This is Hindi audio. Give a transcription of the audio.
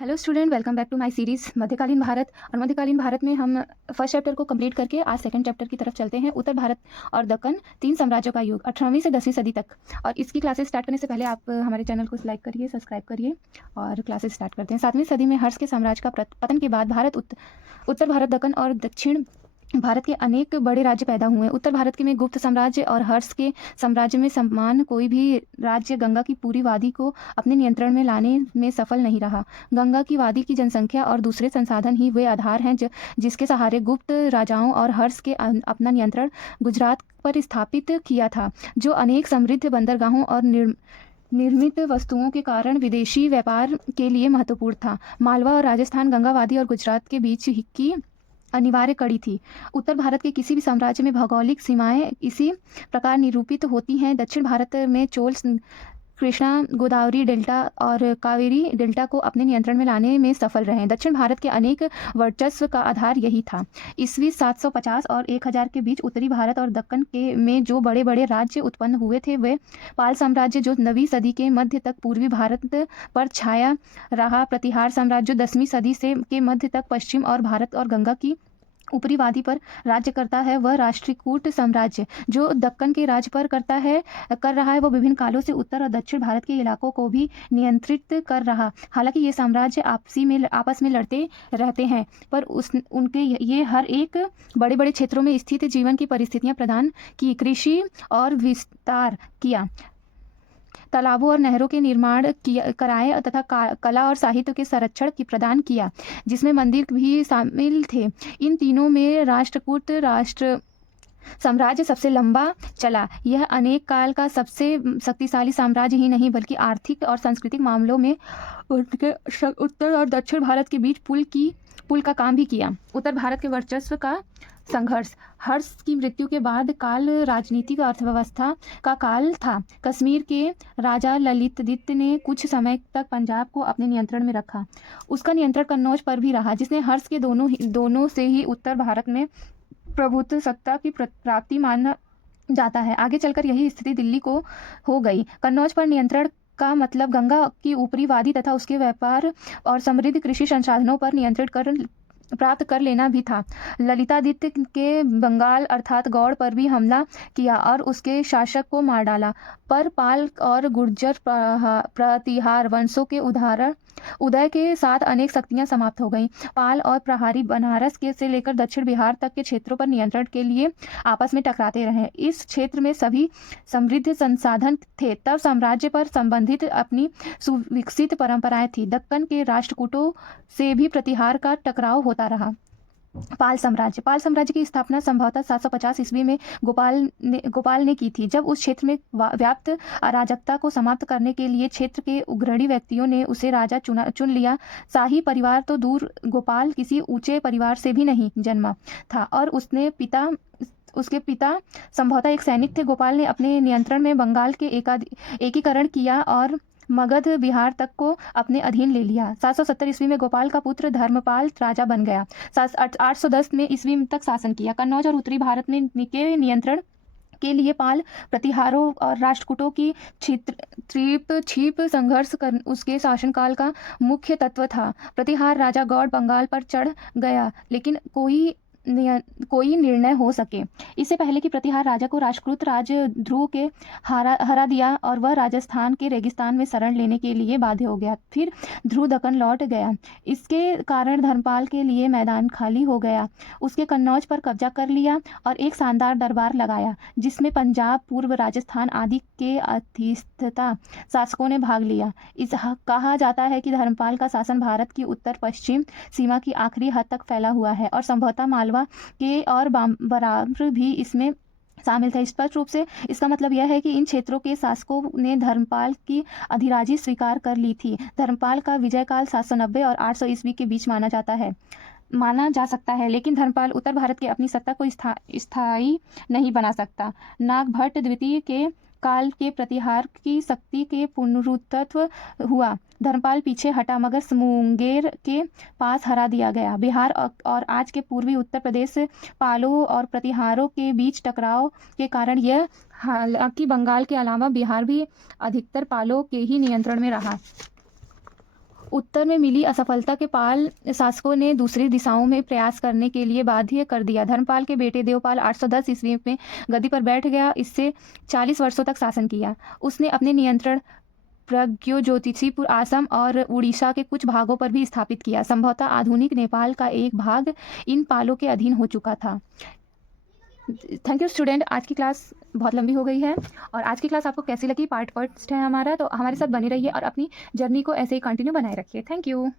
Hello student, welcome back to my series मध्यकालीन भारत। और मध्यकालीन भारत में हम फर्स्ट चैप्टर को कंप्लीट करके आज सेकंड चैप्टर की तरफ चलते हैं। उत्तर भारत और दक्कन, तीन साम्राज्यों का युग 18वीं से 10वीं सदी तक। और इसकी क्लासेस स्टार्ट करने से पहले आप हमारे चैनल को लाइक करिए, सब्सक्राइब करिए और क्लासेस स्टार्ट करते हैं। 7वीं सदी में हर्ष के साम्राज्य का पतन के बाद उत्तर भारत, दक्कन और दक्षिण भारत के अनेक बड़े राज्य पैदा हुए। उत्तर भारत के में गुप्त साम्राज्य और हर्ष के साम्राज्य में समान कोई भी राज्य गंगा की पूरी वादी को अपने नियंत्रण में लाने में सफल नहीं रहा। गंगा की वादी की जनसंख्या और दूसरे संसाधन ही वे आधार हैं जिसके सहारे गुप्त राजाओं और हर्ष के अपना नियंत्रण गुजरात पर स्थापित किया था, जो अनेक समृद्ध बंदरगाहों और निर्मित वस्तुओं के कारण विदेशी व्यापार के लिए महत्वपूर्ण था। मालवा और राजस्थान गंगा वादी और गुजरात के बीच की अनिवार्य कड़ी थी। उत्तर भारत के किसी भी साम्राज्य में भौगोलिक सीमाएं इसी प्रकार निरूपित होती हैं। दक्षिण भारत में चोल कृष्णा गोदावरी डेल्टा और कावेरी डेल्टा को अपने नियंत्रण में लाने में सफल रहे। दक्षिण भारत के अनेक वर्चस्व का आधार यही था। ईस्वी 750 और 1000 के बीच उत्तरी भारत और दक्कन के में जो बड़े बड़े राज्य उत्पन्न हुए थे वे पाल साम्राज्य, जो 9वीं सदी के मध्य तक पूर्वी भारत पर छाया रहा, प्रतिहार साम्राज्य, जो 10वीं सदी से के मध्य तक पश्चिम और भारत और गंगा की ऊपरी वादी पर राज्य करता है, वह राष्ट्रकूट साम्राज्य जो दक्कन के राज्य पर कर रहा है, वह विभिन्न कालों से उत्तर और दक्षिण भारत के इलाकों को भी नियंत्रित कर रहा। हालांकि ये साम्राज्य आपस में लड़ते रहते हैं, पर उनके ये हर एक बड़े बड़े क्षेत्रों में स्थित जीवन की परिस्थितियां प्रदान की, कृषि और विस्तार किया, तालाबों और नहरों के निर्माण कराए तथा कला और साहित्य के संरक्षण की प्रदान किया, जिसमें मंदिर भी शामिल थे। इन तीनों में राष्ट्रकूट साम्राज्य सबसे लंबा चला। यह अनेक काल का सबसे शक्तिशाली साम्राज्य ही नहीं बल्कि आर्थिक और सांस्कृतिक मामलों में उनके उत्तर और दक्षिण भारत के बीच पुल का काम भी किया। उत्तर भारत के वर्चस्व का संघर्ष। हर्ष की मृत्यु के बाद काल राजनीतिक अर्थव्यवस्था का काल था। कश्मीर के राजा ललितदित्य ने कुछ समय तक पंजाब को अपने नियंत्रण में रखा। उसका नियंत्रण कन्नौज पर भी रहा, जिसने हर्ष के दोनों से ही उत्तर भारत में प्रभुत्व सत्ता की प्राप्ति माना जाता है। आगे चलकर यही स्थिति दिल्ली को हो गई। कन्नौज पर नियंत्रण का मतलब गंगा की ऊपरी वादी तथा उसके व्यापार और समृद्ध कृषि संसाधनों पर नियंत्रण प्राप्त कर लेना भी था। ललितादित्य के बंगाल अर्थात गौड़ पर भी हमला किया और उसके शासक को मार डाला, पर पाल और गुर्जर प्रतिहार वंशों के उदय के साथ अनेक शक्तियां समाप्त हो गईं। पाल और प्रहारी बनारस के से लेकर दक्षिण बिहार तक के क्षेत्रों पर नियंत्रण के लिए आपस में टकराते रहे। इस क्षेत्र में सभी समृद्ध संसाधन थे, तब साम्राज्य पर संबंधित अपनी सुविकसित परंपराएं थी। दक्कन के राष्ट्रकूटों से भी प्रतिहार का टकराव होता रहा। पाल साम्राज्य की स्थापना संभवतः 750 ईस्वी में गोपाल ने की थी, जब उस क्षेत्र में व्याप्त अराजकता को समाप्त करने के लिए क्षेत्र के अग्रणी व्यक्तियों ने उसे राजा चुन लिया। शाही परिवार तो दूर, गोपाल किसी ऊंचे परिवार से भी नहीं जन्मा था और उसके पिता संभवतः एक सैनिक थे। गोपाल ने अपने नियंत्रण में बंगाल के एकीकरण किया और मगध बिहार तक को अपने अधीन ले लिया। 770 ईस्वी में गोपाल का पुत्र धर्मपाल राजा बन गया। 810 में ईस्वी तक शासन किया। कन्नौज और उत्तरी भारत में के नियंत्रण के लिए पाल प्रतिहारों और राष्ट्रकूटों की छिप संघर्ष उसके शासनकाल का मुख्य तत्व था। प्रतिहार राजा गौड़ बंगाल पर चढ़ गया, लेकिन कोई निर्णय हो सके। इससे पहले कि प्रतिहार राजा को राष्ट्रकूट राज ध्रुव के हरा दिया और वह राजस्थान के रेगिस्तान में शरण लेने के लिए बाध्य हो गया। फिर ध्रुव दक्कन लौट गया। इसके कारण धर्मपाल के लिए मैदान खाली हो गया। उसके कन्नौज पर कब्जा कर लिया और एक शानदार दरबार लगाया, जिसमें पंजाब, पूर्व राजस्थान आदि के अधिष्ठाता शासकों ने भाग लिया। कहा जाता है कि धर्मपाल का शासन भारत की उत्तर पश्चिम सीमा की आखिरी हद तक फैला हुआ है और संभवतः मालवा के और बराबर भी इसमें शामिल थे। स्पष्ट रूप से इसका मतलब यह है कि इन क्षेत्रों के शासकों ने धर्मपाल की अधिराजी स्वीकार कर ली थी। धर्मपाल का विजयकाल 790 और 800 ईस्वी के बीच माना जा सकता है, लेकिन धर्मपाल उत्तर भारत के अपनी सत्ता को स्थायी नहीं बना सकता। नागभट्ट द्वितीय के काल के प्रतिहार की शक्ति के पुनरुत्थान हुआ। धर्मपाल पीछे हटा मगर मुंगेर के पास हरा दिया गया। बिहार और आज के पूर्वी उत्तर प्रदेश पालों और प्रतिहारों के बीच टकराव के कारण यह, हालांकि बंगाल के अलावा बिहार भी अधिकतर पालों के ही नियंत्रण में रहा। उत्तर में मिली असफलता के पाल शासकों ने दूसरी दिशाओं में प्रयास करने के लिए बाध्य कर दिया। धर्मपाल के बेटे देवपाल 810 ईस्वी में गद्दी पर बैठ गया। इससे 40 वर्षों तक शासन किया। उसने अपने नियंत्रण प्रज्ञोज्योतिषीपुर, असम और उड़ीसा के कुछ भागों पर भी स्थापित किया। संभवतः आधुनिक नेपाल का एक भाग इन पालों के अधीन हो चुका था। Thank you student. आज की क्लास बहुत लंबी हो गई है और आज की क्लास आपको कैसी लगी? पार्ट फर्स्ट है हमारा, तो हमारे साथ बने रहिए और अपनी जर्नी को ऐसे ही कंटिन्यू बनाए रखिए। Thank you.